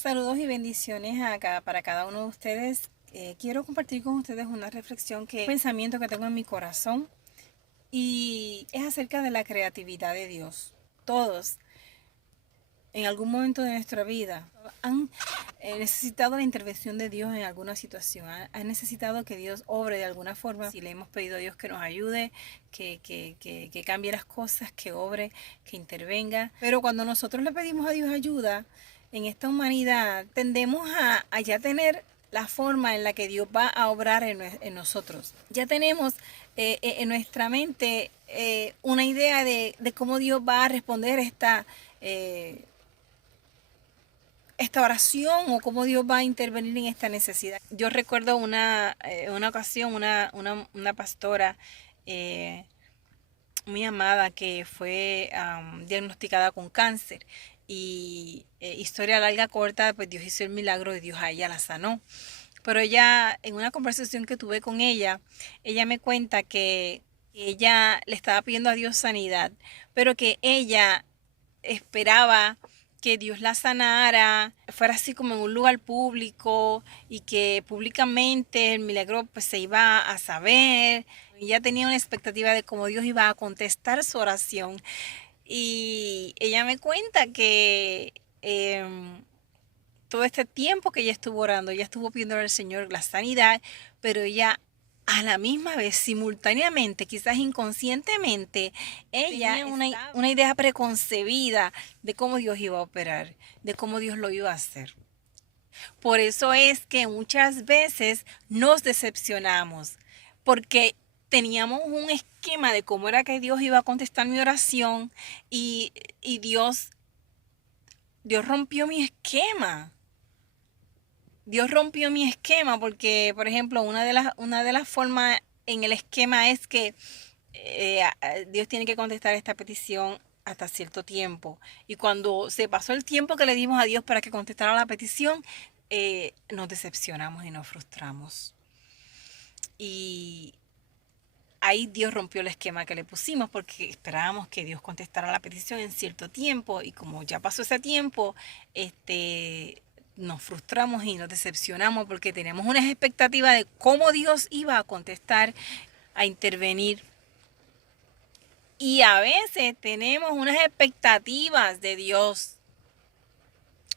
Saludos y bendiciones para cada uno de ustedes. Quiero compartir con ustedes una reflexión, un pensamiento que tengo en mi corazón, y es acerca de la creatividad de Dios. Todos, en algún momento de nuestra vida, han necesitado la intervención de Dios en alguna situación. Han necesitado que Dios obre de alguna forma. Si le hemos pedido a Dios que nos ayude, que cambie las cosas, que obre, que intervenga. Pero cuando nosotros le pedimos a Dios ayuda, en esta humanidad tendemos a ya tener la forma en la que Dios va a obrar en nosotros. Ya tenemos en nuestra mente una idea de cómo Dios va a responder esta oración, o cómo Dios va a intervenir en esta necesidad. Yo recuerdo una ocasión, una pastora eh, muy amada que fue diagnosticada con cáncer. Y historia larga, corta, pues Dios hizo el milagro y Dios a ella la sanó. Pero ella, en una conversación que tuve con ella me cuenta que ella le estaba pidiendo a Dios sanidad, pero que ella esperaba que Dios la sanara, fuera así como en un lugar público, y que públicamente el milagro pues se iba a saber. Ella tenía una expectativa de cómo Dios iba a contestar su oración. Y ella me cuenta que todo este tiempo que ella estuvo orando, ella estuvo pidiendo al Señor la sanidad, pero ella a la misma vez, simultáneamente, quizás inconscientemente, ella tenía una idea preconcebida de cómo Dios iba a operar, de cómo Dios lo iba a hacer. Por eso es que muchas veces nos decepcionamos, porque teníamos un esquema de cómo era que Dios iba a contestar mi oración, y Dios rompió mi esquema. Dios rompió mi esquema porque, por ejemplo, una de las formas en el esquema es que Dios tiene que contestar esta petición hasta cierto tiempo. Y cuando se pasó el tiempo que le dimos a Dios para que contestara la petición, nos decepcionamos y nos frustramos. Y ahí Dios rompió el esquema que le pusimos, porque esperábamos que Dios contestara la petición en cierto tiempo, y como ya pasó ese tiempo, nos frustramos y nos decepcionamos porque teníamos unas expectativas de cómo Dios iba a contestar, a intervenir. Y a veces tenemos unas expectativas de Dios,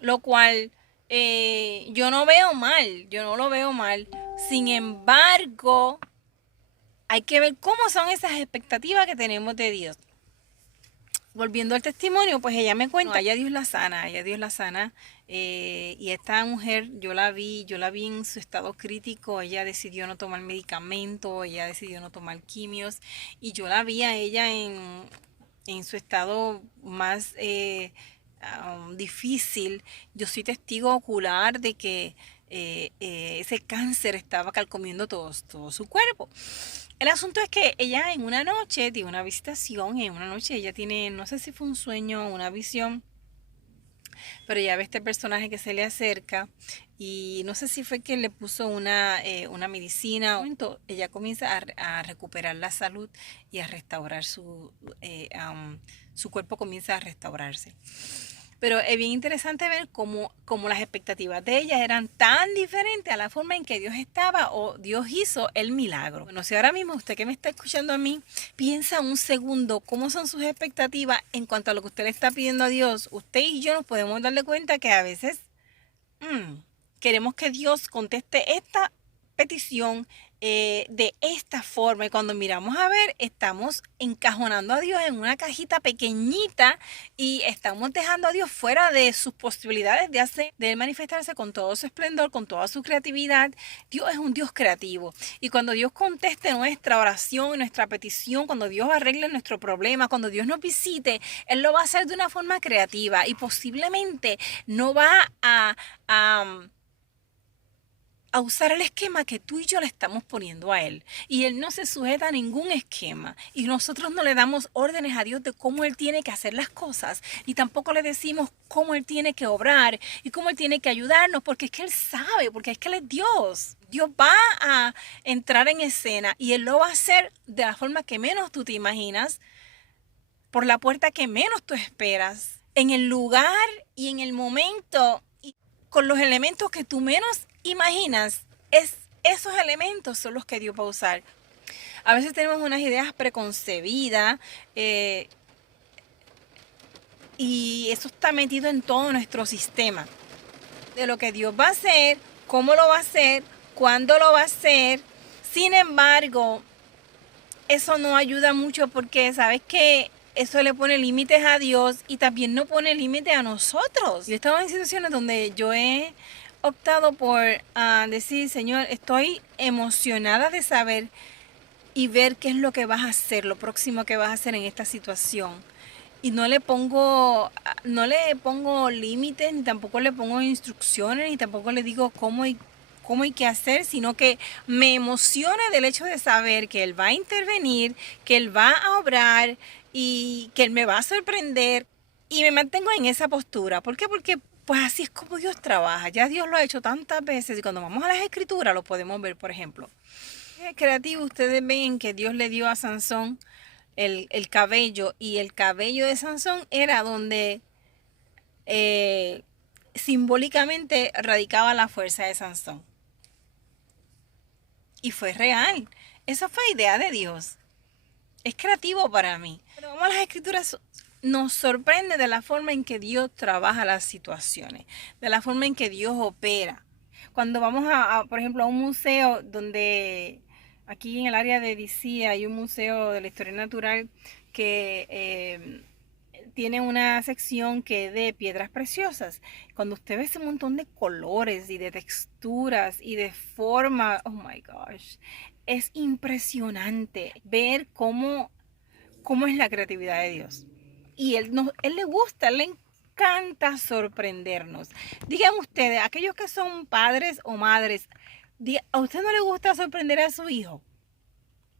lo cual yo no veo mal, yo no lo veo mal. Sin embargo, hay que ver cómo son esas expectativas que tenemos de Dios. Volviendo al testimonio, pues ella me cuenta, ella Dios la sana, y esta mujer yo la vi en su estado crítico. Ella decidió no tomar medicamento, ella decidió no tomar quimios, y yo la vi a ella en su estado más difícil. Yo soy testigo ocular de que ese cáncer estaba carcomiendo todo su cuerpo. El asunto es que ella en una noche tiene una visitación, en una noche ella tiene, no sé si fue un sueño o una visión, pero ella ve este personaje que se le acerca, y no sé si fue que le puso una medicina. Un momento, ella comienza a recuperar la salud y a restaurar su cuerpo, comienza a restaurarse. Pero es bien interesante ver cómo las expectativas de ella eran tan diferentes a la forma en que Dios estaba, o Dios hizo el milagro. Bueno, si ahora mismo usted que me está escuchando a mí, piensa un segundo cómo son sus expectativas en cuanto a lo que usted le está pidiendo a Dios. Usted y yo nos podemos darle cuenta que a veces queremos que Dios conteste esta petición de esta forma, y cuando miramos a ver, estamos encajonando a Dios en una cajita pequeñita, y estamos dejando a Dios fuera de sus posibilidades de manifestarse con todo su esplendor, con toda su creatividad. Dios es un Dios creativo, y cuando Dios conteste nuestra oración, nuestra petición, cuando Dios arregle nuestro problema, cuando Dios nos visite, Él lo va a hacer de una forma creativa, y posiblemente no va a usar el esquema que tú y yo le estamos poniendo a Él. Y Él no se sujeta a ningún esquema. Y nosotros no le damos órdenes a Dios de cómo Él tiene que hacer las cosas. Y tampoco le decimos cómo Él tiene que obrar y cómo Él tiene que ayudarnos, porque es que Él sabe, porque es que Él es Dios. Dios va a entrar en escena, y Él lo va a hacer de la forma que menos tú te imaginas, por la puerta que menos tú esperas, en el lugar y en el momento con los elementos que tú menos imaginas. Esos elementos son los que Dios va a usar. A veces tenemos unas ideas preconcebidas y eso está metido en todo nuestro sistema. De lo que Dios va a hacer, cómo lo va a hacer, cuándo lo va a hacer. Sin embargo, eso no ayuda mucho porque sabes que eso le pone límites a Dios y también no pone límites a nosotros. Yo he estado en situaciones donde yo he optado por decir, Señor, estoy emocionada de saber y ver qué es lo que vas a hacer, lo próximo que vas a hacer en esta situación. Y no le pongo límites, ni tampoco le pongo instrucciones, ni tampoco le digo cómo hay que hacer, sino que me emociona del hecho de saber que Él va a intervenir, que Él va a obrar y que Él me va a sorprender. Y me mantengo en esa postura. ¿Por qué? Porque pues así es como Dios trabaja. Ya Dios lo ha hecho tantas veces y cuando vamos a las escrituras lo podemos ver, por ejemplo. Es creativo, ustedes ven que Dios le dio a Sansón el cabello y el cabello de Sansón era donde simbólicamente radicaba la fuerza de Sansón. Y fue real. Eso fue idea de Dios. Es creativo para mí. Pero vamos a las escrituras. Nos sorprende de la forma en que Dios trabaja las situaciones, de la forma en que Dios opera. Cuando vamos por ejemplo, a un museo donde aquí en el área de DC hay un museo de la historia natural que tiene una sección que es de piedras preciosas. Cuando usted ve ese montón de colores y de texturas y de forma, oh my gosh, es impresionante ver cómo es la creatividad de Dios. Y él le gusta, le encanta sorprendernos. Digan ustedes, aquellos que son padres o madres, ¿a usted no le gusta sorprender a su hijo?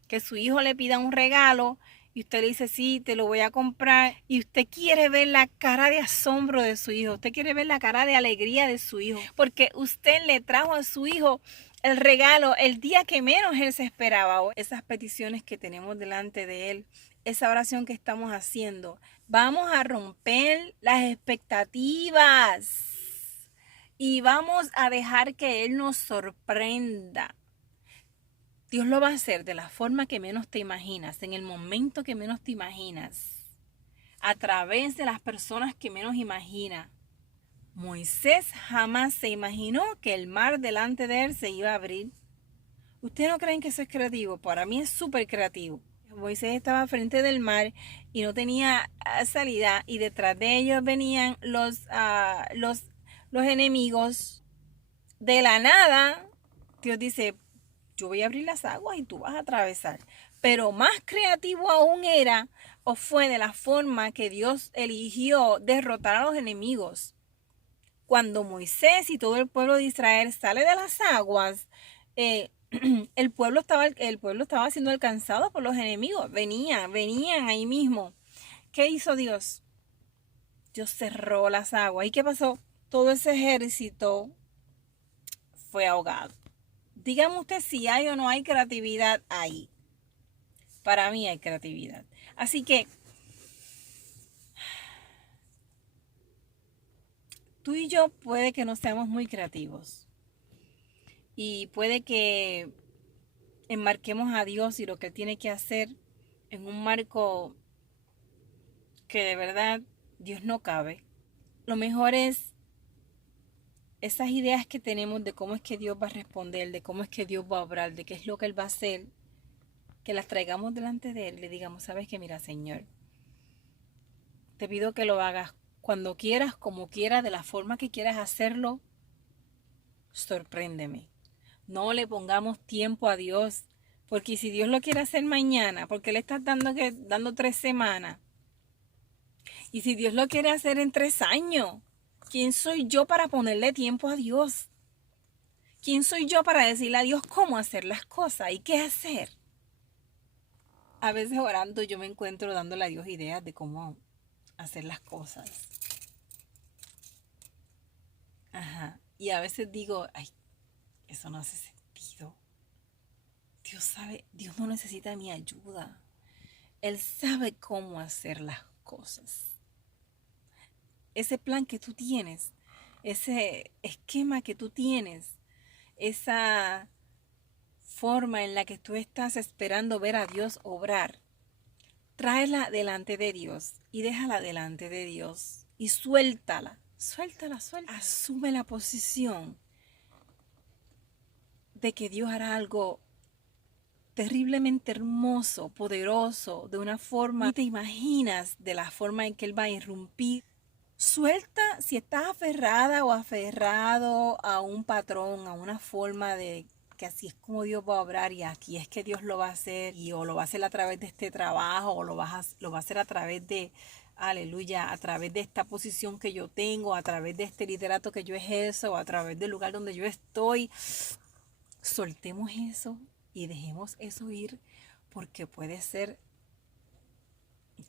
Que su hijo le pida un regalo y usted le dice, sí, te lo voy a comprar. Y usted quiere ver la cara de asombro de su hijo. Usted quiere ver la cara de alegría de su hijo. Porque usted le trajo a su hijo el regalo el día que menos él se esperaba. Esas peticiones que tenemos delante de él, esa oración que estamos haciendo, vamos a romper las expectativas. Y vamos a dejar que Él nos sorprenda. Dios lo va a hacer de la forma que menos te imaginas, en el momento que menos te imaginas, a través de las personas que menos imaginas. Moisés jamás se imaginó que el mar delante de él se iba a abrir. ¿Ustedes no creen que eso es creativo? Para mí es súper creativo. Moisés estaba frente del mar y no tenía salida y detrás de ellos venían los enemigos. De la nada, Dios dice, yo voy a abrir las aguas y tú vas a atravesar. Pero más creativo aún era o fue de la forma que Dios eligió derrotar a los enemigos. Cuando Moisés y todo el pueblo de Israel sale de las aguas, el pueblo estaba siendo alcanzado por los enemigos. Venían ahí mismo. ¿Qué hizo Dios? Dios cerró las aguas. ¿Y qué pasó? Todo ese ejército fue ahogado. Dígame usted si hay o no hay creatividad ahí. Para mí hay creatividad. Así que tú y yo puede que no seamos muy creativos. Y puede que enmarquemos a Dios y lo que Él tiene que hacer en un marco que de verdad Dios no cabe. Lo mejor es esas ideas que tenemos de cómo es que Dios va a responder, de cómo es que Dios va a obrar, de qué es lo que Él va a hacer, que las traigamos delante de Él y le digamos, sabes que mira, Señor, te pido que lo hagas cuando quieras, como quieras, de la forma que quieras hacerlo, sorpréndeme. No le pongamos tiempo a Dios, porque si Dios lo quiere hacer mañana, porque le estás dando 3 semanas, y si Dios lo quiere hacer en 3 años, ¿quién soy yo para ponerle tiempo a Dios? ¿Quién soy yo para decirle a Dios cómo hacer las cosas y qué hacer? A veces orando yo me encuentro dándole a Dios ideas de cómo hacer las cosas. Ajá. Y a veces digo, ay, eso no hace sentido. Dios sabe, Dios no necesita mi ayuda. Él sabe cómo hacer las cosas. Ese plan que tú tienes, ese esquema que tú tienes, esa forma en la que tú estás esperando ver a Dios obrar, tráela delante de Dios y déjala delante de Dios y suéltala, suéltala, suéltala. Asume la posición de que Dios hará algo terriblemente hermoso, poderoso, de una forma que te imaginas, de la forma en que Él va a irrumpir. Suelta si estás aferrada o aferrado a un patrón, a una forma de que así es como Dios va a obrar y aquí es que Dios lo va a hacer y o lo va a hacer a través de este trabajo o lo va a hacer a través de, aleluya, a través de esta posición que yo tengo, a través de este liderato que yo ejerzo, o a través del lugar donde yo estoy. Soltemos eso y dejemos eso ir porque puede ser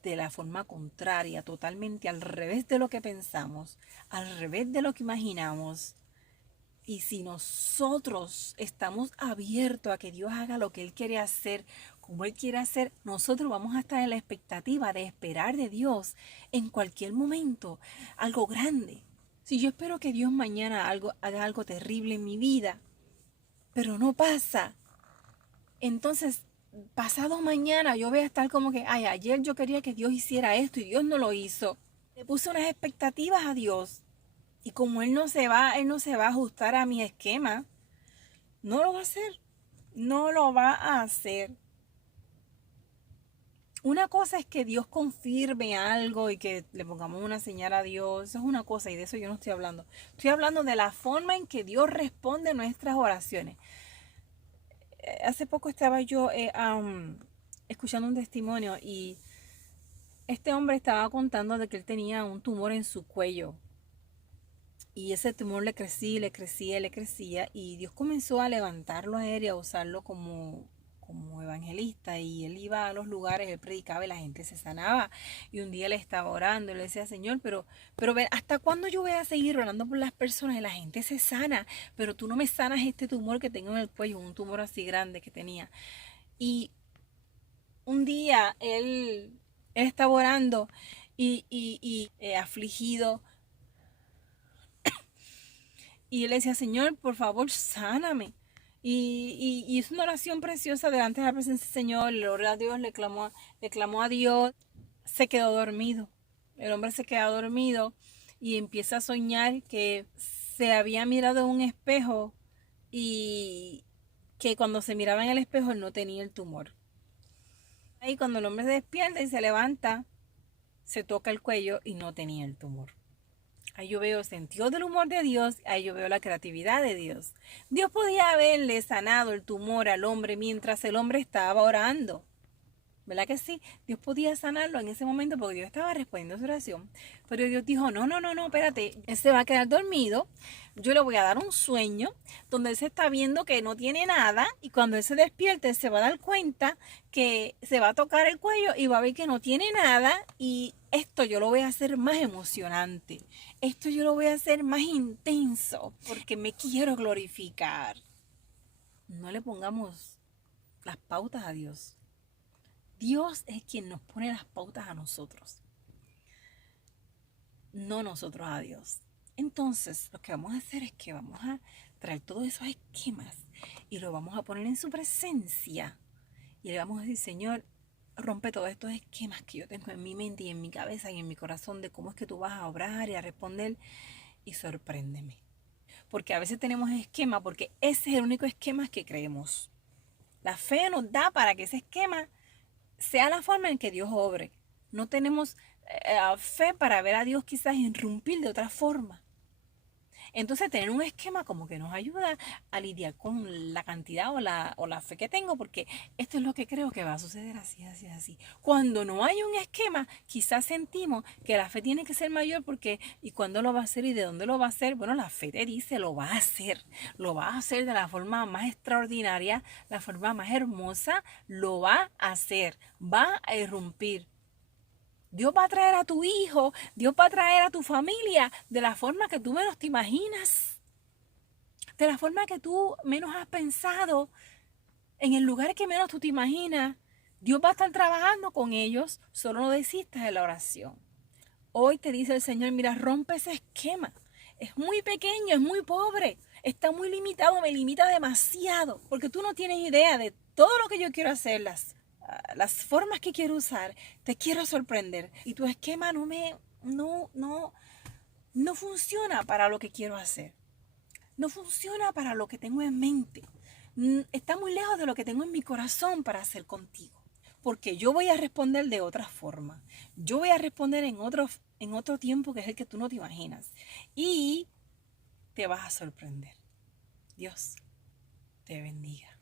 de la forma contraria, totalmente al revés de lo que pensamos, al revés de lo que imaginamos. Y si nosotros estamos abiertos a que Dios haga lo que Él quiere hacer, como Él quiere hacer, nosotros vamos a estar en la expectativa de esperar de Dios en cualquier momento algo grande. Si yo espero que Dios mañana haga algo terrible en mi vida, pero no pasa, entonces pasado mañana yo voy a estar como que, ay, ayer yo quería que Dios hiciera esto y Dios no lo hizo. Le puse unas expectativas a Dios y como Él no se va a ajustar a mi esquema, no lo va a hacer, no lo va a hacer. Una cosa es que Dios confirme algo y que le pongamos una señal a Dios, eso es una cosa y de eso yo no estoy hablando. Estoy hablando de la forma en que Dios responde a nuestras oraciones. Hace poco estaba yo escuchando un testimonio y este hombre estaba contando de que él tenía un tumor en su cuello y ese tumor le crecía, le crecía, le crecía y Dios comenzó a levantarlo a él y a usarlo como evangelista y él iba a los lugares, él predicaba y la gente se sanaba y un día le estaba orando y le decía, Señor, pero ven, ¿hasta cuándo yo voy a seguir orando por las personas y la gente se sana? Pero tú no me sanas este tumor que tengo en el cuello, un tumor así grande que tenía. Y un día él estaba orando y afligido y él decía, Señor, por favor, sáname. Y hizo una oración preciosa delante de la presencia del Señor, le oró a Dios, le clamó a Dios, se quedó dormido. El hombre se queda dormido y empieza a soñar que se había mirado en un espejo y que cuando se miraba en el espejo él no tenía el tumor. Ahí cuando el hombre se despierta y se levanta, se toca el cuello y no tenía el tumor. Ahí yo veo el sentido del humor de Dios, ahí yo veo la creatividad de Dios. Dios podía haberle sanado el tumor al hombre mientras el hombre estaba orando. ¿Verdad que sí? Dios podía sanarlo en ese momento porque Dios estaba respondiendo a su oración. Pero Dios dijo, no, espérate, él se va a quedar dormido. Yo le voy a dar un sueño donde él se está viendo que no tiene nada y cuando él se despierte él se va a dar cuenta que se va a tocar el cuello y va a ver que no tiene nada y esto yo lo voy a hacer más emocionante. Esto yo lo voy a hacer más intenso porque me quiero glorificar. No le pongamos las pautas a Dios. Dios es quien nos pone las pautas a nosotros, no nosotros a Dios. Entonces, lo que vamos a hacer es que vamos a traer todos esos esquemas y lo vamos a poner en su presencia. Y le vamos a decir, Señor, rompe todos estos esquemas que yo tengo en mi mente y en mi cabeza y en mi corazón de cómo es que tú vas a obrar y a responder y sorpréndeme. Porque a veces tenemos esquema porque ese es el único esquema que creemos. La fe nos da para que ese esquema sea la forma en que Dios obre. No tenemos fe para ver a Dios quizás irrumpir de otra forma. Entonces tener un esquema como que nos ayuda a lidiar con la cantidad o la fe que tengo, porque esto es lo que creo que va a suceder así, así, así. Cuando no hay un esquema, quizás sentimos que la fe tiene que ser mayor porque ¿y cuándo lo va a hacer y de dónde lo va a hacer? Bueno, la fe te dice, lo va a hacer de la forma más extraordinaria, la forma más hermosa, lo va a hacer, va a irrumpir. Dios va a traer a tu hijo, Dios va a traer a tu familia de la forma que tú menos te imaginas, de la forma que tú menos has pensado, en el lugar que menos tú te imaginas. Dios va a estar trabajando con ellos, solo no desistas de la oración. Hoy te dice el Señor, mira, rompe ese esquema. es muy pequeño, es muy pobre, está muy limitado, me limita demasiado, porque tú no tienes idea de todo lo que yo quiero hacer, las formas que quiero usar, te quiero sorprender. Y tu esquema no funciona para lo que quiero hacer. No funciona para lo que tengo en mente. Está muy lejos de lo que tengo en mi corazón para hacer contigo. Porque yo voy a responder de otra forma. Yo voy a responder en otro tiempo que es el que tú no te imaginas. Y te vas a sorprender. Dios te bendiga.